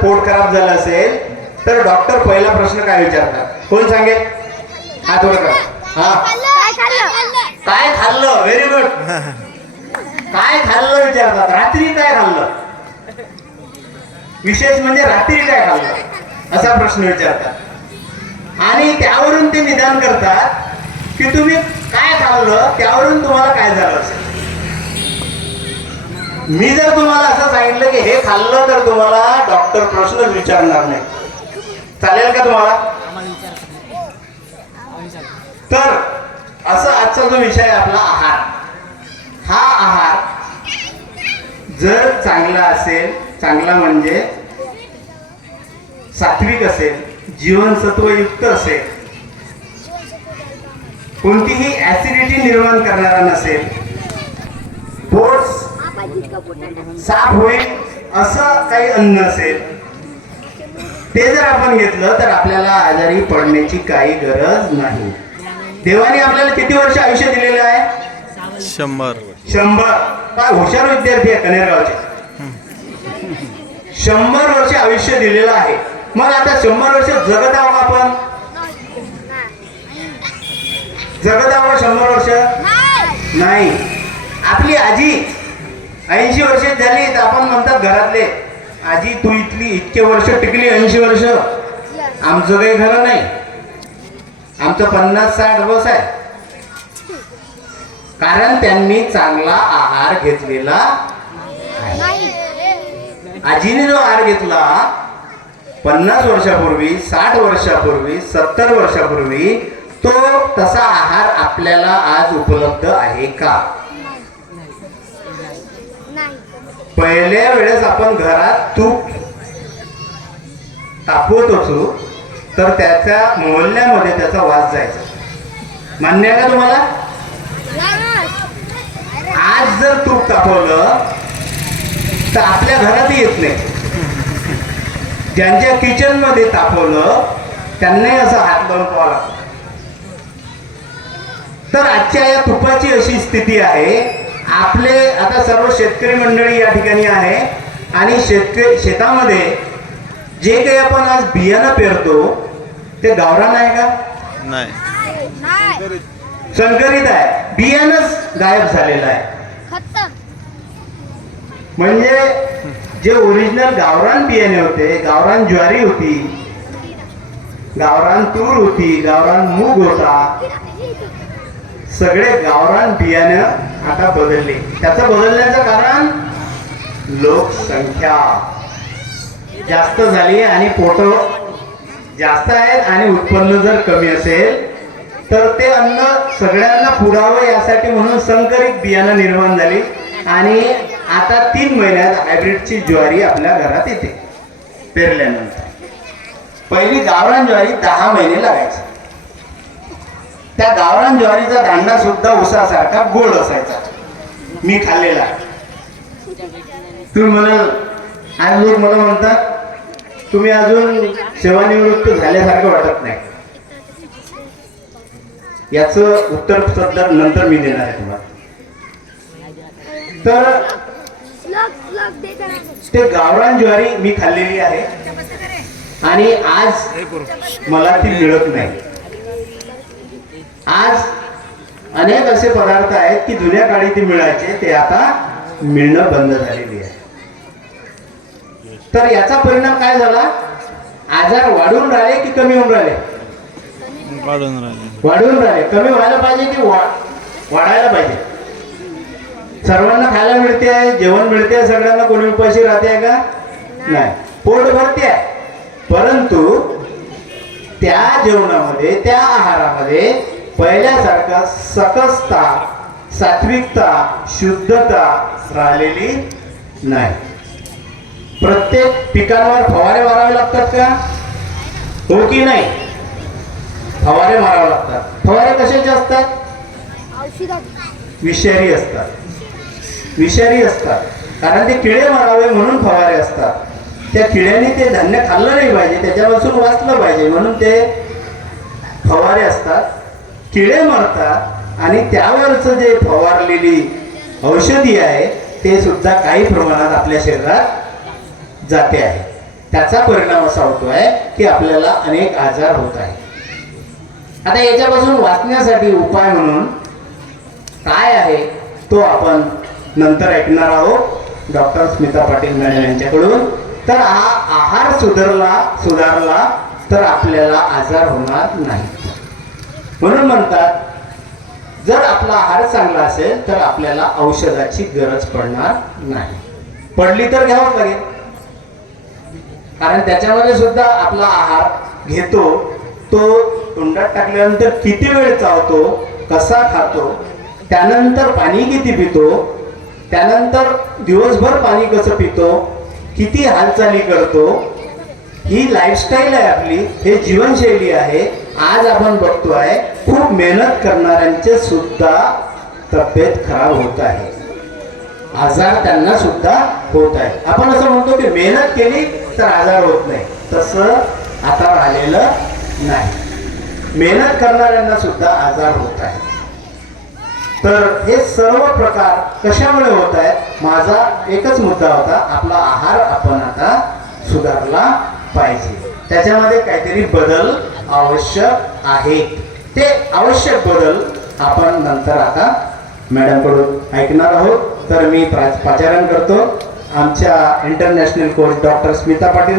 पोट खराब झालं असेल तर डॉक्टर पहिला प्रश्न काय विचारतात कोण सांगेल? हा थोडं हा. काय खाल्लं? व्हेरी गुड काय खाल्लं विचारतात? रात्री काय खाल्लं? विशेष म्हणजे रात्री काय खाल्लं? असा प्रश्न विचारतात. आणि त्यावरून ते निदान करतात की तुम्ही काय खाल्लं? त्यावरून तुम्हाला काय झालं? मी जर तुम्हाला असं सांगितलं की हे खाल्लं तर तुम्हाला डॉक्टर प्रश्नच विचारणार नाही. चालेल का तुम्हाला? तर असा आजचा जो विषय आहे आपला आहार. हा आहार जर चांगला असेल चांगला म्हणजे सात्विक असेल जीवनसत्वयुक्त असेल कोणतीही ऍसिडिटी निर्माण करणारा नसेल पोट साफ होईल असं काही अन्न असेल. ते जर आपण घेतलं तर आपल्याला आजारी पडण्याची काही गरज नाही. देवाने आपल्याला किती वर्ष आयुष्य दिलेलं आहे? शंभर. शंभर. काय हुशार विद्यार्थी आहे कनेरगावचे शंभर वर्ष आयुष्य दिलेलं आहे. मग आता शंभर वर्ष जगत आहो का आपण? जगत आहो का शंभर वर्ष? नाही. आपली आजी ऐंशी वर्ष झाली तर आपण म्हणतात घरातले. आजी तू इथली इतके वर्ष टिकली ऐंशी वर्ष. आमचं काही खरं नाही. आमचं पन्नास साठ बस आहे. कारण त्यांनी चांगला आहार घेतलेला आजीने जो आहार घेतला पन्नास वर्षापूर्वी साठ वर्षापूर्वी सत्तर वर्षापूर्वी तो तसा आहार आपल्याला आज उपलब्ध आहे का? पहिल्या वेळेस आपण घरात तूप तापवत होतो तर त्याच्या मोहल्ल्यामध्ये त्याचा वास जायचा. मान्य आहे का तुम्हाला? आज जर तूप तापवलं तर आपल्या घरातही येत नाही. ज्यांच्या किचनमध्ये तापवलं त्यांनाही असं हात लावून पाहावं लागतं. तर आजच्या या तुपाची अशी स्थिती आहे आपले आता सर्व शेतकरी मंडळी या ठिकाणी आहे. आणि शेतकरी शेतामध्ये जे काही आपण आज बियाणं पेरतो ते गावरान आहे का? नाही. संकरित आहे. बियाणंच गायब झालेलं आहे. म्हणजे जे ओरिजिनल गावरान बियाणे होते गावरान ज्वारी होती गावरान तूर होती गावरान मूग होता सगळे गावरान बियाणं आता बदलले. त्याचं बदलण्याचं कारण लोकसंख्या. जास्त झाली आणि पोट जास्त आहेत आणि उत्पन्न जर कमी असेल तर ते अन्न सगळ्यांना पुरावं यासाठी म्हणून संकरित बियाणं निर्माण झाली आणि आता तीन महिन्यात हायब्रिडची ज्वारी आपल्या घरात येते पेरल्यानंतर. पहिली गावरान ज्वारी दहा महिने लागायची. त्या गावरान ज्वारीचा दांडा सुद्धा उसासारखा गोड असायचा. मी खाल्लेला. तुम्ही म्हणाल आज लोक मला म्हणतात तुम्ही अजून सेवानिवृत्त झाल्यासारखं वाटत नाही. याचं उत्तर सध्या नंतर मी देणार आहे तुम्हाला. तर ते गावरान ज्वारी मी खाल्लेली आहे. आणि आज मला ती मिळत नाही. आज अनेक असे पदार्थ आहेत की जुन्या काळी ती मिळायचे ते आता मिळणं बंद झालेली आहे. तर याचा परिणाम काय झाला? आजार वाढून राहिले की कमी होऊन राहिले? काढून राहिले. वाढून राहिले. कमी व्हायला पाहिजे की वा- वाढायला पाहिजे? सर्वांना खायला मिळते आहे जेवण मिळते आहे सगळ्यांना कोणी उपाशी राहते आहे का? नाही. पोट भरते आहे. परंतु त्या जेवणामध्ये त्या आहारामध्ये पहिल्यासारखा सकसता सात्विकता शुद्धता राहिलेली नाही. प्रत्येक पिकांवर फवारे मारावे लागतात का? हो की नाही? फवारे मारावे लागतात. फवारे कशाचे असतात? विषारी असतात. विषारी असतात. कारण ते किडे मारावे म्हणून फवारे असतात. त्या किड्याने ते धान्य खाल्लं नाही पाहिजे त्याच्यापासून वाचलं पाहिजे. म्हणून ते फवारे असतात. किडे मारतात आणि त्यावरचं जे फवारलेली औषधी आहे ते सुद्धा काही प्रमाणात आपल्या शरीरात जाते आहे. त्याचा परिणाम असा होतोय की आपल्याला अनेक आजार होत आहे आता याच्यापासून वाचण्यासाठी उपाय म्हणून काय आहे तो आपण नंतर ऐकणार आहोत. डॉक्टर स्मिता पाटील मॅडम यांच्याकडून. तर हा आहार सुधारला सुधारला तर आपल्याला आजार होणार नाही म्हणून म्हणतात जर आपला आहार चांगला असेल तर आपल्याला औषधाची गरज पडणार नाही. पडली तर घ्यावं लागेल. कारण त्याच्यामध्ये सुद्धा आपला आहार घेतो तो तोंडात टाकल्यानंतर किती वेळ चावतो कसा खातो त्यानंतर पाणी किती पितो त्यानंतर दिवसभर पाणी कसं पितो किती हालचाली करतो ही लाईफस्टाईल आहे आपली हे जीवनशैली आहे आज आपण बघतो आहे खूप मेहनत करणाऱ्यांचे सुद्धा तब्येत खराब होत आहे. आजार त्यांना सुद्धा होत आहे आपण असं म्हणतो की मेहनत केली तर आजार होत नाही. तसं आता राहिलेलं नाही. मेहनत करणाऱ्यांना सुद्धा आजार होत आहे तर हे सर्व प्रकार कशामुळे होत आहेत? माझा एकच मुद्दा होता आपला आहार आपण आता सुधारला पाहिजे. त्याच्यामध्ये काहीतरी बदल आवश्यक आहेत ते आवश्यक बदल आपण नंतर आता मॅडमकडून ऐकणार आहोत. तर मी प्राचारण पाचारण करतो. आमच्या international coach doctor Smita Patil